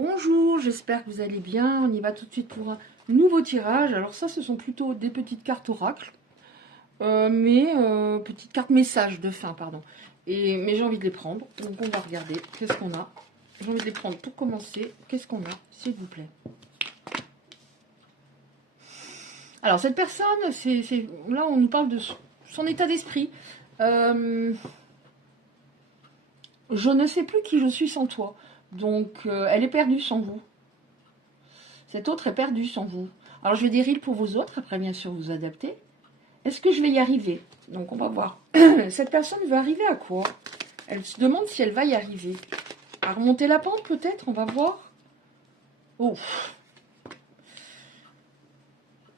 Bonjour, j'espère que vous allez bien. On y va tout de suite pour un nouveau tirage. Alors ça, ce sont plutôt des petites cartes oracle, petites cartes messages de fin, pardon. Mais j'ai envie de les prendre, donc on va regarder. Qu'est-ce qu'on a? J'ai envie de les prendre pour commencer. Qu'est-ce qu'on a, s'il vous plaît? Alors cette personne, là on nous parle de son état d'esprit. Je ne sais plus qui je suis sans toi. Donc elle est perdue sans vous. Cette autre est perdue sans vous. Alors je vais des reels pour vos autres, après bien sûr vous adaptez. Est-ce que je vais y arriver? Donc on va voir. Cette personne veut arriver à quoi? Elle se demande si elle va y arriver. À remonter la pente peut-être, on va voir. Oh.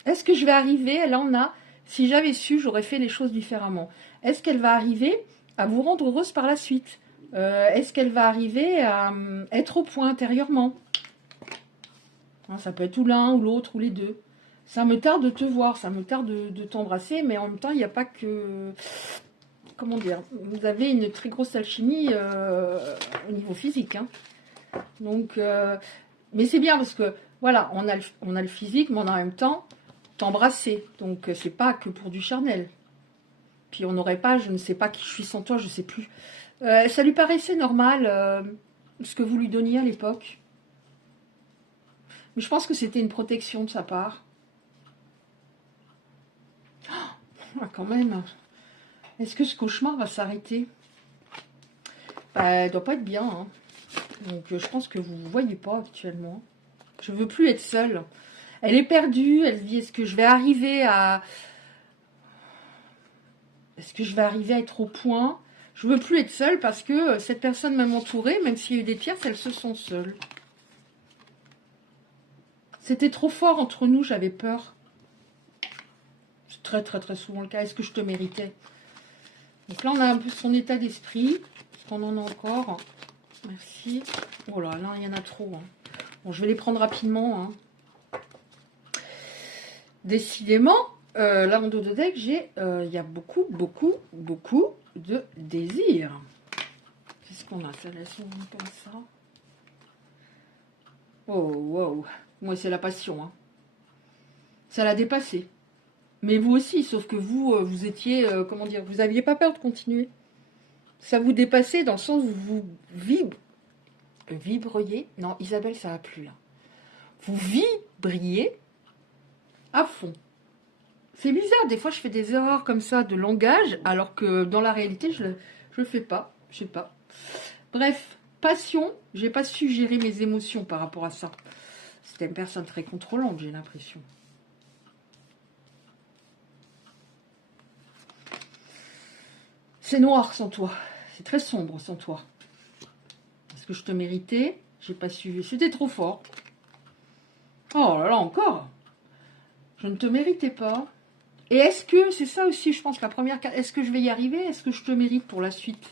Est-ce que je vais arriver? Là on a, si j'avais su, j'aurais fait les choses différemment. Est-ce qu'elle va arriver à vous rendre heureuse par la suite? Est-ce qu'elle va arriver à être au point intérieurement? Ça peut être ou l'un ou l'autre ou les deux. Ça me tarde de te voir, ça me tarde de t'embrasser, mais en même temps, il n'y a pas que... Comment dire? Vous avez une très grosse alchimie au niveau physique. Hein. Donc, mais c'est bien parce que, voilà, on a le physique, mais on a en même temps t'embrasser. Donc, c'est pas que pour du charnel. Puis on n'aurait pas, je ne sais pas qui je suis sans toi, je ne sais plus. Ça lui paraissait normal, ce que vous lui donniez à l'époque. Mais je pense que c'était une protection de sa part. Ah, quand même. Est-ce que ce cauchemar va s'arrêter? Elle doit pas être bien. Hein. Donc je pense que vous ne voyez pas actuellement. Je veux plus être seule. Elle est perdue. Elle se dit, est-ce que je vais arriver à... Est-ce que je vais arriver à être au point? Je veux plus être seule parce que cette personne m'a entourée, même s'il y a eu des tierces, elles se sont seules. C'était trop fort entre nous, j'avais peur. C'est très très très souvent le cas. Est-ce que je te méritais? Donc là, on a un peu son état d'esprit. Parce qu'on en a encore. Merci. Oh là, là, il y en a trop. Hein. Bon, je vais les prendre rapidement. Hein. Décidément, là, en dos de deck, il y a beaucoup, beaucoup, beaucoup de désir. Qu'est-ce qu'on a? Ça laisse comme ça. Oh, wow. Moi, c'est la passion. Hein. Ça l'a dépassé. Mais vous aussi, sauf que vous, vous étiez, comment dire, vous n'aviez pas peur de continuer. Ça vous dépassait dans le sens où vous vibriez. Non, Isabelle, ça va plus là. Vous vibriez à fond. C'est bizarre, des fois je fais des erreurs comme ça de langage, alors que dans la réalité, je le fais pas. Je sais pas. Bref, passion, j'ai pas su gérer mes émotions par rapport à ça. C'était une personne très contrôlante, j'ai l'impression. C'est noir sans toi. C'est très sombre sans toi. Est-ce que je te méritais? J'ai pas su. C'était trop fort. Oh là là, encore. Je ne te méritais pas. Et est-ce que, c'est ça aussi, je pense, la première carte. Est-ce que je vais y arriver? Est-ce que je te mérite pour la suite?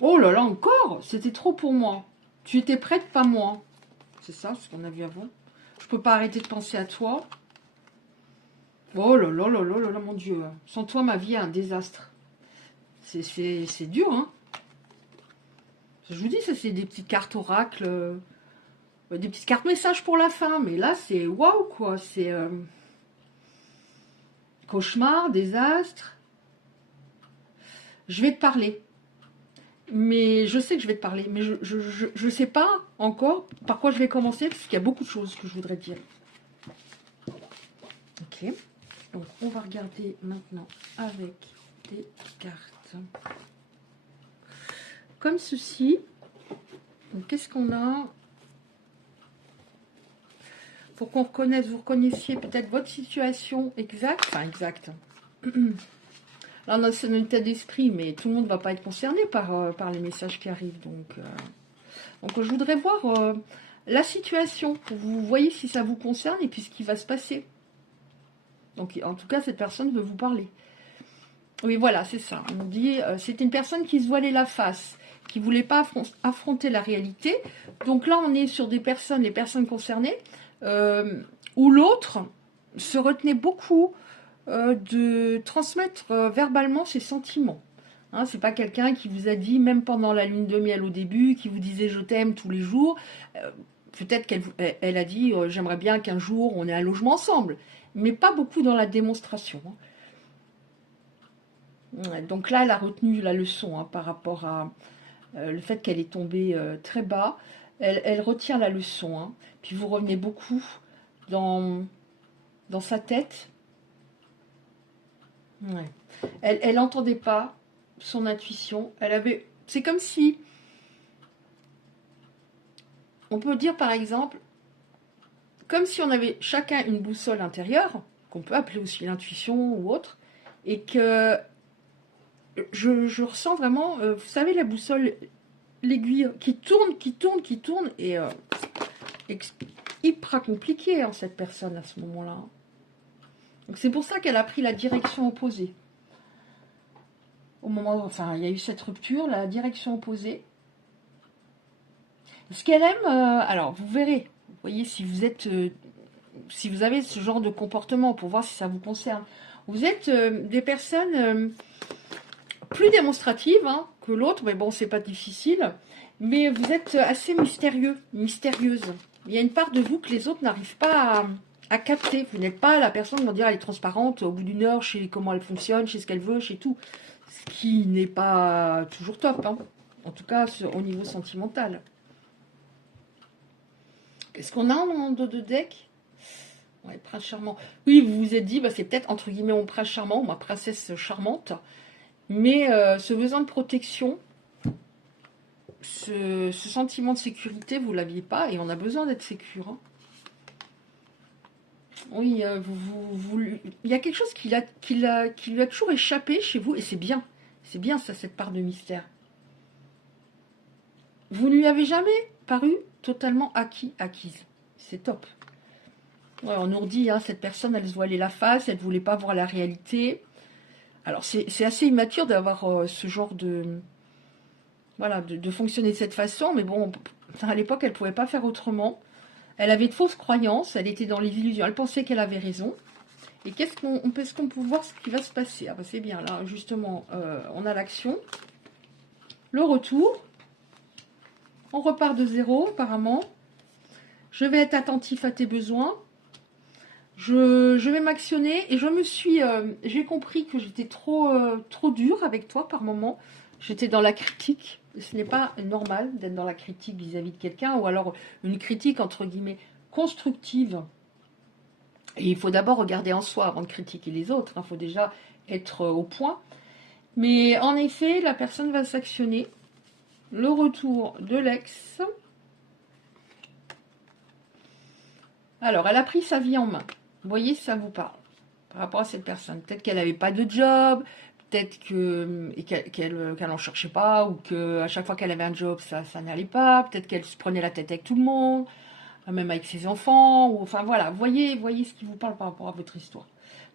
Oh là là, encore. C'était trop pour moi. Tu étais prête, pas moi. C'est ça, ce qu'on a vu avant. Je peux pas arrêter de penser à toi. Oh là là là là là là, mon Dieu. Sans toi, ma vie est un désastre. C'est dur, hein. Je vous dis, ça, c'est des petites cartes oracles. Des petites cartes messages pour la fin. Mais là, c'est waouh, quoi. C'est cauchemar, désastre. Je vais te parler. Mais je sais que je vais te parler. Mais je sais pas encore par quoi je vais commencer. Parce qu'il y a beaucoup de choses que je voudrais dire. Ok. Donc, on va regarder maintenant avec des cartes. Comme ceci. Donc, qu'est-ce qu'on a? Pour qu'on reconnaisse, vous reconnaissiez peut-être votre situation exacte. Enfin, exacte. Là, on a un état d'esprit, mais tout le monde ne va pas être concerné par les messages qui arrivent. Donc je voudrais voir la situation, pour vous voyez si ça vous concerne et puis ce qui va se passer. Donc, en tout cas, cette personne veut vous parler. Oui, voilà, c'est ça. On dit, c'est une personne qui se voilait la face, qui ne voulait pas affronter la réalité. Donc là, on est sur des personnes, les personnes concernées, où l'autre se retenait beaucoup de transmettre verbalement ses sentiments. Hein, c'est pas quelqu'un qui vous a dit, même pendant la lune de miel au début, qui vous disait je t'aime tous les jours. Peut-être qu'elle a dit j'aimerais bien qu'un jour on ait un logement ensemble, mais pas beaucoup dans la démonstration. Ouais, donc là, elle a retenu la leçon par rapport à le fait qu'elle est tombée très bas. Elle retient la leçon. Puis vous revenez beaucoup dans sa tête. Ouais. Elle n'entendait pas son intuition. C'est comme si, on peut dire par exemple, comme si on avait chacun une boussole intérieure, qu'on peut appeler aussi l'intuition ou autre, et que je ressens vraiment, vous savez, la boussole, l'aiguille qui tourne, et hyper compliqué cette personne à ce moment-là. Donc c'est pour ça qu'elle a pris la direction opposée. Au moment, enfin, il y a eu cette rupture, la direction opposée. Ce qu'elle aime, alors vous verrez, vous voyez si vous êtes, si vous avez ce genre de comportement, pour voir si ça vous concerne. Vous êtes des personnes plus démonstratives que l'autre, mais bon, c'est pas difficile. Mais vous êtes assez mystérieuse. Il y a une part de vous que les autres n'arrivent pas à capter. Vous n'êtes pas la personne qui va dire elle est transparente au bout d'une heure, je sais comment elle fonctionne, je sais ce qu'elle veut, je sais tout. Ce qui n'est pas toujours top, en tout cas au niveau sentimental. Qu'est-ce qu'on a en dos de deck? Ouais, prince charmant. Oui, vous vous êtes dit, c'est peut-être entre guillemets mon prince charmant, ma princesse charmante. Mais ce besoin de protection, ce sentiment de sécurité, vous ne l'aviez pas, et on a besoin d'être sécure. Oui, il y a quelque chose qui lui a toujours échappé chez vous, et c'est bien. C'est bien ça, cette part de mystère. Vous ne lui avez jamais paru totalement acquise. C'est top. Ouais, on nous dit, cette personne, elle se voilait la face, elle ne voulait pas voir la réalité. Alors, c'est assez immature d'avoir ce genre de... Voilà, de fonctionner de cette façon, mais bon, à l'époque, elle ne pouvait pas faire autrement. Elle avait de fausses croyances, elle était dans les illusions, elle pensait qu'elle avait raison. Et qu'est-ce qu'on peut voir ce qui va se passer? C'est bien, là, justement, on a l'action. Le retour. On repart de zéro, apparemment. Je vais être attentif à tes besoins. Je vais m'actionner et j'ai compris que j'étais trop dure avec toi par moment. J'étais dans la critique. Ce n'est pas normal d'être dans la critique vis-à-vis de quelqu'un, ou alors une critique entre guillemets constructive. Et il faut d'abord regarder en soi avant de critiquer les autres. Il faut déjà être au point. Mais en effet, la personne va s'actionner. Le retour de l'ex. Alors, elle a pris sa vie en main. Vous voyez si ça vous parle par rapport à cette personne. Peut-être qu'elle n'avait pas de job, peut-être qu'elle n'en cherchait pas, ou qu'à chaque fois qu'elle avait un job, ça n'allait pas. Peut-être qu'elle se prenait la tête avec tout le monde, même avec ses enfants. Enfin voilà, voyez ce qui vous parle par rapport à votre histoire.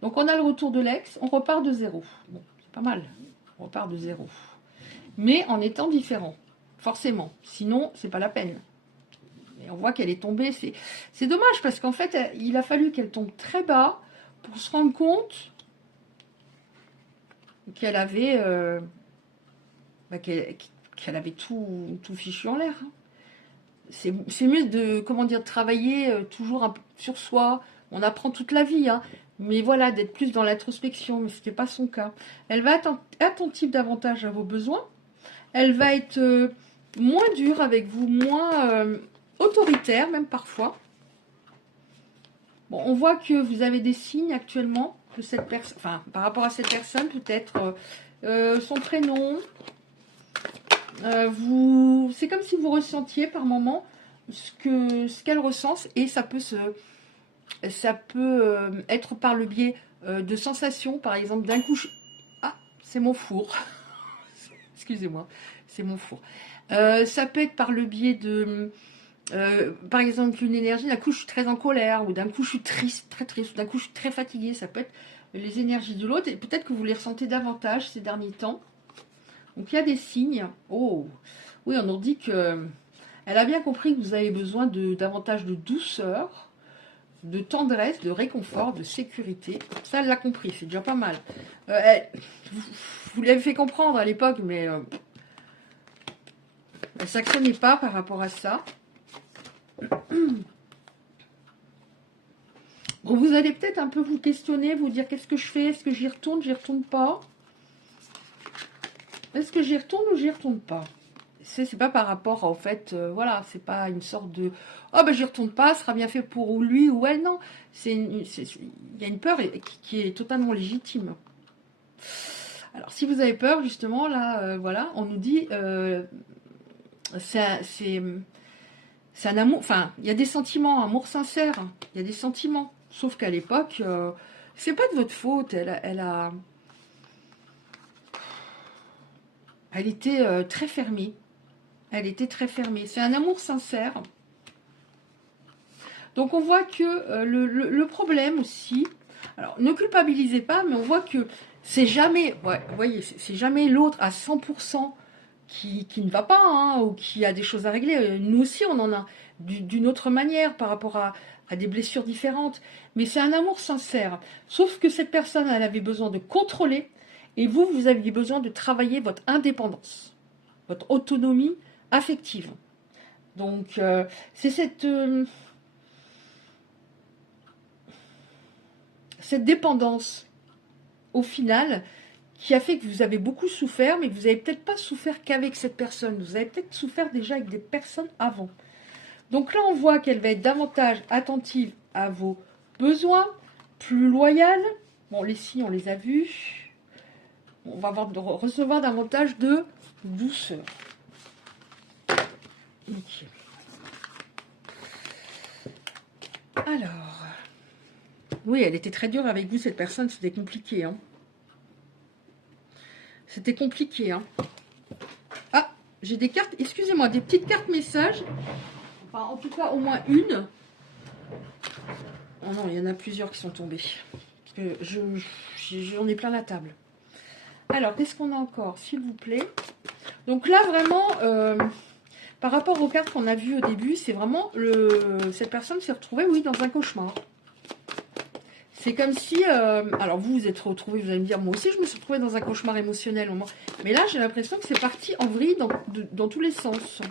Donc on a le retour de l'ex, on repart de zéro. Bon, c'est pas mal, on repart de zéro. Mais en étant différent, forcément. Sinon, c'est pas la peine. Et on voit qu'elle est tombée. C'est dommage parce qu'en fait, il a fallu qu'elle tombe très bas pour se rendre compte qu'elle avait, qu'elle avait tout fichu en l'air. C'est mieux de travailler toujours un peu sur soi. On apprend toute la vie, mais voilà, d'être plus dans l'introspection. Mais ce n'était pas son cas. Elle va être attentive davantage à vos besoins. Elle va être moins dure avec vous, moins autoritaire même parfois. Bon, on voit que vous avez des signes actuellement de cette personne, enfin par rapport à cette personne, peut-être son prénom. C'est comme si vous ressentiez par moment ce qu'elle ressent, et ça peut être par le biais de sensations, par exemple d'un coup. Ah, c'est mon four. Excusez-moi, c'est mon four. Ça peut être par le biais de par exemple une énergie, d'un coup je suis très en colère, ou d'un coup je suis triste, très triste, ou d'un coup je suis très fatiguée. Ça peut être les énergies de l'autre, et peut-être que vous les ressentez davantage ces derniers temps. Donc il y a des signes. Oh, oui, on nous dit que elle a bien compris que vous avez besoin davantage de douceur, de tendresse, de réconfort, de sécurité. Ça, elle l'a compris, c'est déjà pas mal. Vous l'avez fait comprendre à l'époque, mais elle ne s'actionnait pas par rapport à ça. Bon, vous allez peut-être un peu vous questionner, vous dire qu'est-ce que je fais, est-ce que j'y retourne pas. Est-ce que j'y retourne ou j'y retourne pas? C'est pas par rapport, en fait, voilà, c'est pas une sorte de « Oh, ben j'y retourne pas, ce sera bien fait pour lui ou elle », non. Il y a une peur qui est totalement légitime. Alors, si vous avez peur, justement, là, voilà, on nous dit c'est un amour, enfin, il y a des sentiments, un amour sincère, il y a des sentiments. Sauf qu'à l'époque, c'est pas de votre faute, elle était très fermée. Elle était très fermée. C'est un amour sincère. Donc on voit que le problème aussi, alors ne culpabilisez pas, mais on voit que c'est jamais, ouais, vous voyez, c'est jamais l'autre à 100% qui ne va pas, hein, ou qui a des choses à régler. Nous aussi, on en a d'une autre manière par rapport à des blessures différentes. Mais c'est un amour sincère. Sauf que cette personne, elle avait besoin de contrôler, et vous aviez besoin de travailler votre indépendance, votre autonomie affective. Donc, c'est cette dépendance, au final, qui a fait que vous avez beaucoup souffert, mais que vous n'avez peut-être pas souffert qu'avec cette personne. Vous avez peut-être souffert déjà avec des personnes avant. Donc là, on voit qu'elle va être davantage attentive à vos besoins, plus loyale. Bon, les signes, on les a vus. On va recevoir davantage de douceur. Ok. Alors, oui, elle était très dure avec vous, cette personne, c'était compliqué. Hein. C'était compliqué. Hein. Ah, j'ai des cartes, excusez-moi, des petites cartes messages. Enfin, en tout cas, au moins une. Oh non, il y en a plusieurs qui sont tombées. Parce que j'en ai plein la table. Alors, qu'est-ce qu'on a encore, s'il vous plaît? Donc là, vraiment, par rapport aux cartes qu'on a vues au début, c'est vraiment cette personne s'est retrouvée, oui, dans un cauchemar. C'est comme si, alors vous vous êtes retrouvés, vous allez me dire, moi aussi je me suis retrouvée dans un cauchemar émotionnel. Mais là, j'ai l'impression que c'est parti en vrille dans tous les sens.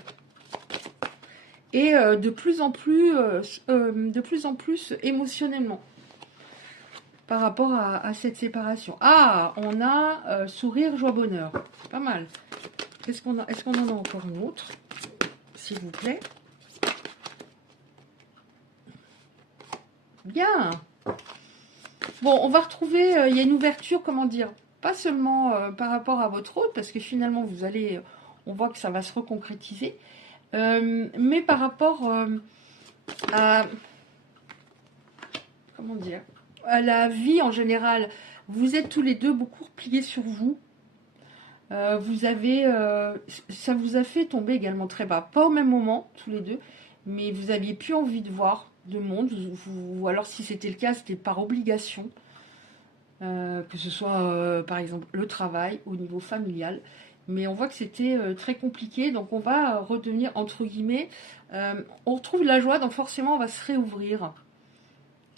Et de plus en plus émotionnellement. Par rapport à cette séparation. Ah, on a sourire, joie, bonheur. C'est pas mal. Qu'est-ce qu'on a? Est-ce qu'on en a encore une autre? S'il vous plaît. Bien. Bon, on va retrouver, il y a une ouverture, comment dire, pas seulement par rapport à votre hôte, parce que finalement, on voit que ça va se reconcrétiser, mais par rapport à, comment dire, à la vie en général. Vous êtes tous les deux beaucoup repliés sur vous. Ça vous a fait tomber également très bas. Pas au même moment, tous les deux, mais vous aviez plus envie de voir de monde, ou alors si c'était le cas, c'était par obligation, que ce soit par exemple le travail, au niveau familial. Mais on voit que c'était très compliqué, donc on va redevenir, entre guillemets, on retrouve la joie, donc forcément on va se réouvrir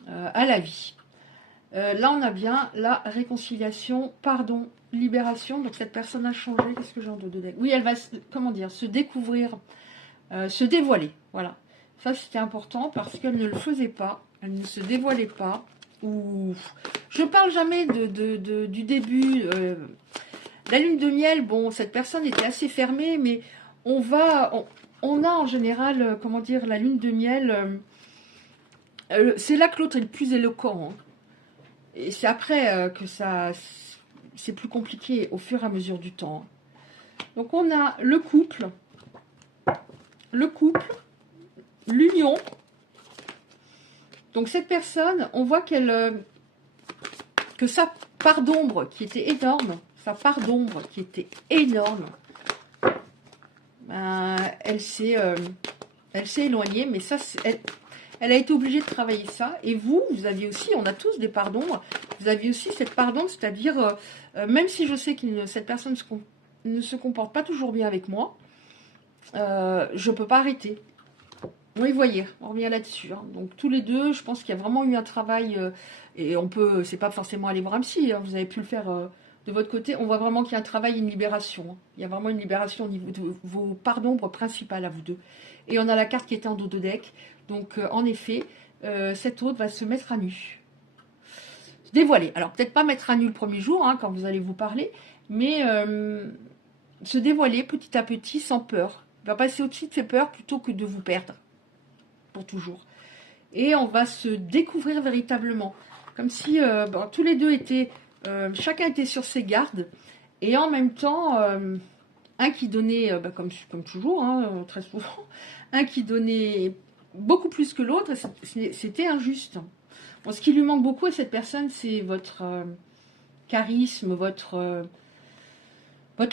à la vie. Là, on a bien la réconciliation, pardon, libération. Donc, cette personne a changé. Qu'est-ce que j'ai en dos de deck? Oui, elle va, comment dire, se découvrir, se dévoiler. Voilà. Ça, c'était important parce qu'elle ne le faisait pas. Elle ne se dévoilait pas. Ou je parle jamais du début. La lune de miel, bon, cette personne était assez fermée, mais on a en général, comment dire, la lune de miel. C'est là que l'autre est le plus éloquent. Hein. Et c'est après que c'est plus compliqué au fur et à mesure du temps. Donc on a le couple, l'union. Donc cette personne, on voit que sa part d'ombre qui était énorme, elle s'est éloignée, mais ça, elle a été obligée de travailler ça. Et vous aviez aussi, on a tous des parts d'ombre, vous aviez aussi cette part d'ombre, c'est-à-dire, même si je sais que cette personne ne se comporte pas toujours bien avec moi, je ne peux pas arrêter. Oui, vous voyez, on revient là-dessus. Hein. Donc tous les deux, je pense qu'il y a vraiment eu un travail, et on peut, c'est pas forcément aller voir un psy, hein, vous avez pu le faire de votre côté. On voit vraiment qu'il y a un travail, une libération. Hein. Il y a vraiment une libération au niveau de vos parts d'ombre principales à vous deux. Et on a la carte qui était en dos de deck. Donc en effet, cet autre va se mettre à nu. Se dévoiler. Alors peut-être pas mettre à nu le premier jour, hein, quand vous allez vous parler, mais se dévoiler petit à petit sans peur. Il va passer au-dessus de ses peurs plutôt que de vous perdre. Pour toujours. Et on va se découvrir véritablement. Comme si tous les deux étaient, chacun était sur ses gardes, et en même temps, un qui donnait, comme toujours, hein, très souvent, un qui donnait beaucoup plus que l'autre, c'était injuste. Bon, ce qui lui manque beaucoup à cette personne, c'est votre charisme, votre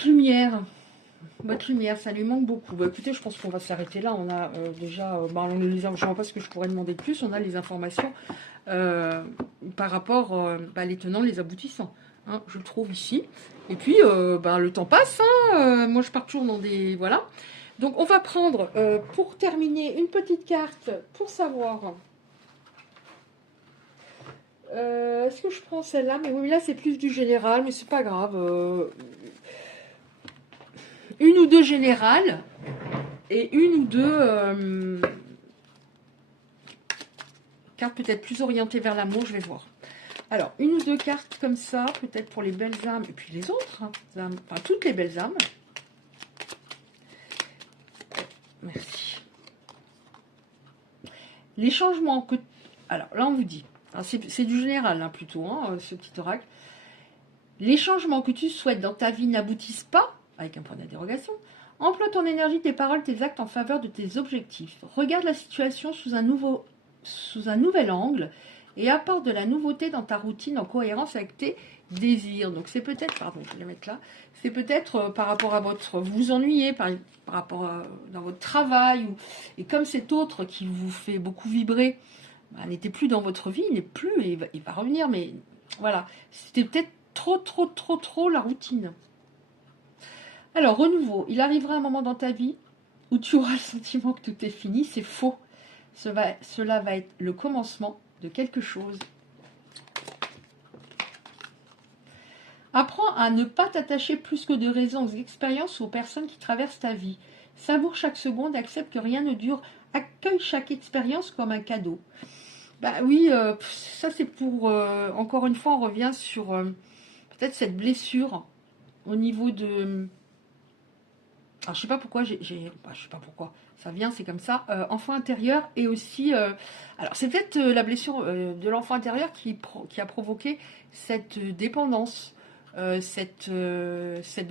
lumière. Votre lumière, ça lui manque beaucoup. Bah, écoutez, je pense qu'on va s'arrêter là. On a déjà, je ne vois pas ce que je pourrais demander de plus. On a les informations par rapport les tenants, les aboutissants. Hein, je trouve ici. Et puis, le temps passe. Hein, moi, je pars toujours dans des... Voilà. Donc, on va prendre, pour terminer, une petite carte pour savoir... Est-ce que je prends celle-là? Mais oui, là, c'est plus du général, mais c'est pas grave. Une ou deux générales et une ou deux cartes peut-être plus orientées vers l'amour, je vais voir. Alors, une ou deux cartes comme ça, peut-être pour les belles âmes, et puis les autres, hein, âmes, enfin toutes les belles âmes. Merci. Les changements que... Alors, là, on vous dit, c'est du général, hein, plutôt, hein, ce petit oracle. Les changements que tu souhaites dans ta vie n'aboutissent pas, avec un point d'interrogation. Emploie ton énergie, tes paroles, tes actes en faveur de tes objectifs. Regarde la situation sous un nouvel angle et apporte de la nouveauté dans ta routine en cohérence avec tes désirs. Donc c'est peut-être, pardon, je vais les mettre là, c'est peut-être par rapport à votre... Vous vous ennuyez par rapport dans votre travail, et comme cet autre qui vous fait beaucoup vibrer, n'était plus dans votre vie, il n'est plus, et il va revenir, mais voilà, c'était peut-être trop la routine. Alors, renouveau, il arrivera un moment dans ta vie où tu auras le sentiment que tout est fini, c'est faux. Cela va être le commencement de quelque chose. Apprends à ne pas t'attacher plus que de raison aux expériences ou aux personnes qui traversent ta vie. Savoure chaque seconde, accepte que rien ne dure, accueille chaque expérience comme un cadeau. Bah oui, ça c'est pour... encore une fois, on revient sur peut-être cette blessure au niveau de... Alors, je sais pas pourquoi, je sais pas pourquoi, ça vient, c'est comme ça. Enfant intérieur et aussi... alors, c'est peut-être la blessure de l'enfant intérieur qui a provoqué cette dépendance, cette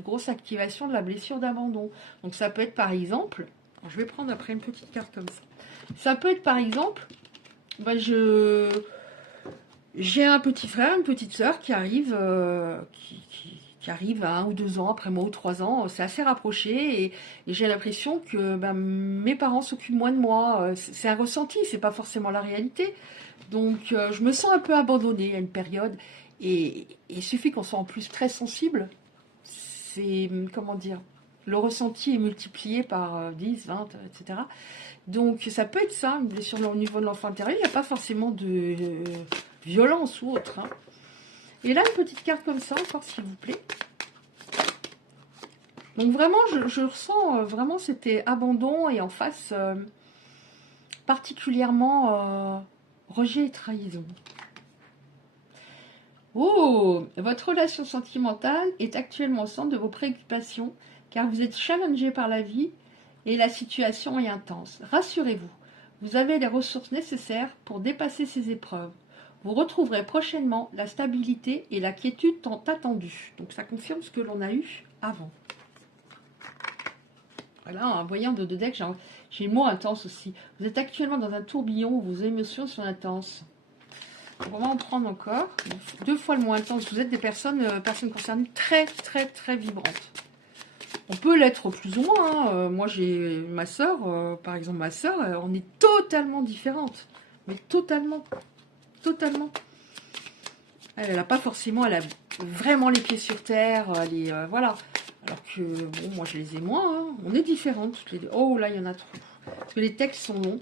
grosse activation de la blessure d'abandon. Donc, ça peut être par exemple... Alors, je vais prendre après une petite carte comme ça. Ça peut être par exemple... j'ai un petit frère, une petite sœur qui arrive... qui arrive à 1 ou 2 ans, après moi ou 3 ans, c'est assez rapproché et j'ai l'impression que mes parents s'occupent moins de moi. C'est un ressenti, c'est pas forcément la réalité. Donc je me sens un peu abandonnée à une période et il suffit qu'on soit en plus très sensible, c'est, comment dire, le ressenti est multiplié par 10, 20, etc. Donc ça peut être ça, une blessure au niveau de l'enfant intérieur, il n'y a pas forcément de violence ou autre, hein. Et là, une petite carte comme ça, encore s'il vous plaît. Donc vraiment, je ressens vraiment c'était abandon et en face, particulièrement rejet et trahison. Oh, votre relation sentimentale est actuellement au centre de vos préoccupations car vous êtes challengé par la vie et la situation est intense. Rassurez-vous, vous avez les ressources nécessaires pour dépasser ces épreuves. Vous retrouverez prochainement la stabilité et la quiétude tant attendues. Donc ça confirme ce que l'on a eu avant. Voilà, en voyant de deck, j'ai le mot intense aussi. Vous êtes actuellement dans un tourbillon où vos émotions sont intenses. On va en prendre encore. 2 fois le mot intense. Vous êtes des personnes concernées très vibrantes. On peut l'être plus ou moins. Hein. Moi, j'ai ma soeur, par exemple, ma soeur, on est totalement différentes. Mais totalement. Elle n'a pas forcément, elle a vraiment les pieds sur terre, voilà. Alors que, bon, moi je les ai moins, hein. On est différentes toutes les deux. Oh là, il y en a trop. Parce que les textes sont longs.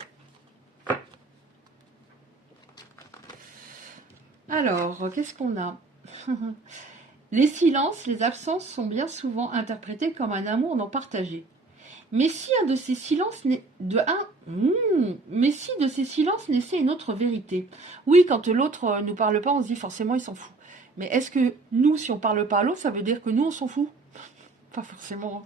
Alors, qu'est-ce qu'on a? Les silences, les absences sont bien souvent interprétés comme un amour non partagé. Mais si un de ces silences mais si de ces silences naissait une autre vérité. Oui, quand l'autre nous parle pas, on se dit forcément il s'en fout. Mais est-ce que nous, si on parle pas à l'autre, ça veut dire que nous on s'en fout? Pas forcément.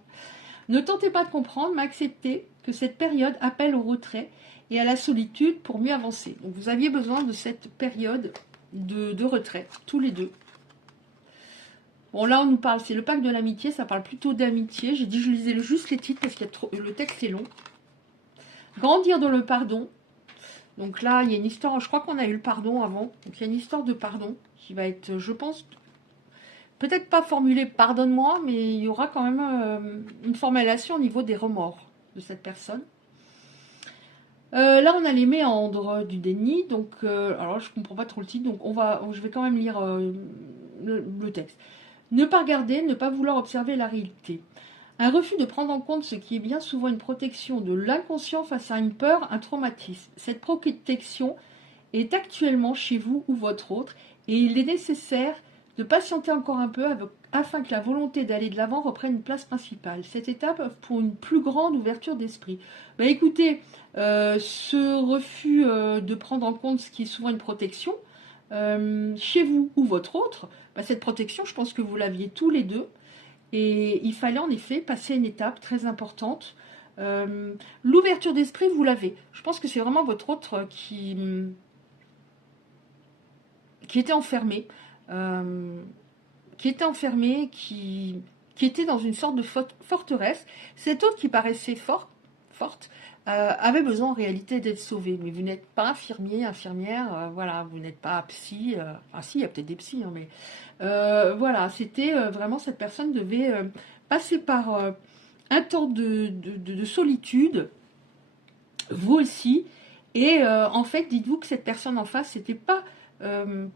Ne tentez pas de comprendre, mais acceptez que cette période appelle au retrait et à la solitude pour mieux avancer. Donc vous aviez besoin de cette période de retrait, tous les deux. Bon, là, on nous parle, c'est le pacte de l'amitié, ça parle plutôt d'amitié. J'ai dit, je lisais juste les titres parce que le texte est long. Grandir dans le pardon. Donc là, il y a une histoire, je crois qu'on a eu le pardon avant. Donc il y a une histoire de pardon qui va être, je pense, peut-être pas formulée pardonne-moi, mais il y aura quand même une formulation au niveau des remords de cette personne. Là, on a les méandres du déni. Donc, alors je comprends pas trop le titre, donc je vais quand même lire le texte. Ne pas regarder, ne pas vouloir observer la réalité. Un refus de prendre en compte ce qui est bien souvent une protection de l'inconscient face à une peur, un traumatisme. Cette protection est actuellement chez vous ou votre autre et il est nécessaire de patienter encore un peu afin que la volonté d'aller de l'avant reprenne une place principale. Cette étape pour une plus grande ouverture d'esprit. Bah écoutez, ce refus de prendre en compte ce qui est souvent une protection, chez vous ou votre autre, bah cette protection, je pense que vous l'aviez tous les deux. Et il fallait en effet passer une étape très importante. L'ouverture d'esprit, vous l'avez. Je pense que c'est vraiment votre autre qui était enfermé, qui était dans une sorte de forteresse. Cette autre qui paraissait forte, avait besoin en réalité d'être sauvée. Mais vous n'êtes pas infirmier, infirmière, voilà, vous n'êtes pas psy. Ah si, il y a peut-être des psys, hein, mais voilà, c'était vraiment cette personne devait passer par un temps de solitude, vous aussi. Et en fait, dites-vous que cette personne en face, c'était pas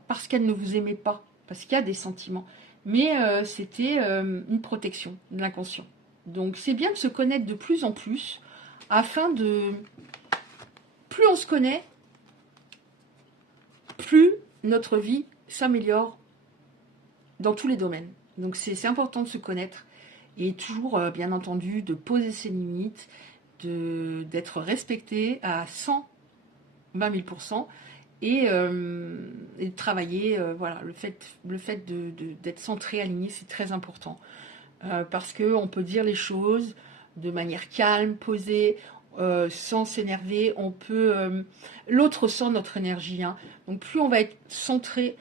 parce qu'elle ne vous aimait pas, parce qu'il y a des sentiments, mais c'était une protection de l'inconscient. Donc c'est bien de se connaître de plus en plus, afin de... Plus on se connaît, plus notre vie s'améliore dans tous les domaines. Donc c'est important de se connaître et toujours, bien entendu, de poser ses limites, d'être respecté à 120 000%. Et de travailler, voilà, le fait d'être centré, aligné, c'est très important. Parce qu'on peut dire les choses de manière calme, posée, sans s'énerver. L'autre sent notre énergie. Hein. Donc plus on va être centré,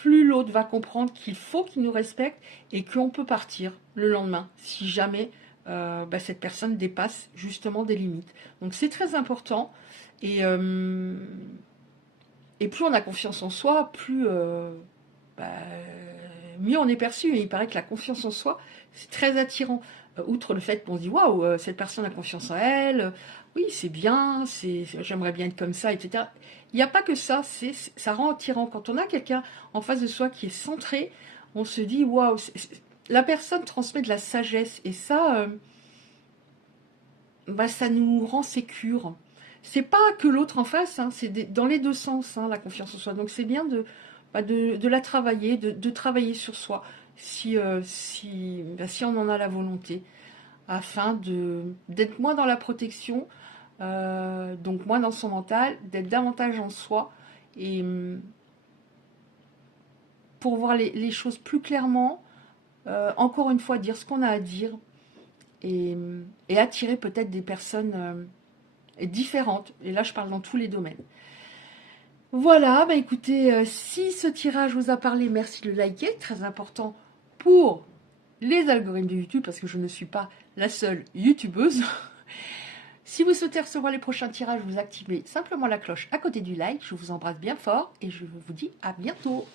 plus l'autre va comprendre qu'il faut qu'il nous respecte et qu'on peut partir le lendemain si jamais cette personne dépasse justement des limites. Donc c'est très important. Et plus on a confiance en soi, plus mieux on est perçu. Et il paraît que la confiance en soi, c'est très attirant. Outre le fait qu'on se dit waouh, cette personne a confiance en elle, oui, c'est bien, j'aimerais bien être comme ça, etc. Il n'y a pas que ça, ça rend attirant. Quand on a quelqu'un en face de soi qui est centré, on se dit waouh, la personne transmet de la sagesse. Et ça, ça nous rend sécure. C'est pas que l'autre en face, hein, c'est dans les deux sens, hein, la confiance en soi. Donc c'est bien de la travailler, de travailler sur soi, si on en a la volonté, afin d'être moins dans la protection, donc moins dans son mental, d'être davantage en soi, et pour voir les choses plus clairement, encore une fois, dire ce qu'on a à dire, et attirer peut-être des personnes différentes. Et là, je parle dans tous les domaines. Voilà, écoutez, si ce tirage vous a parlé, merci de le liker, très important pour les algorithmes de YouTube, parce que je ne suis pas la seule youtubeuse. Si vous souhaitez recevoir les prochains tirages, vous activez simplement la cloche à côté du like. Je vous embrasse bien fort et je vous dis à bientôt.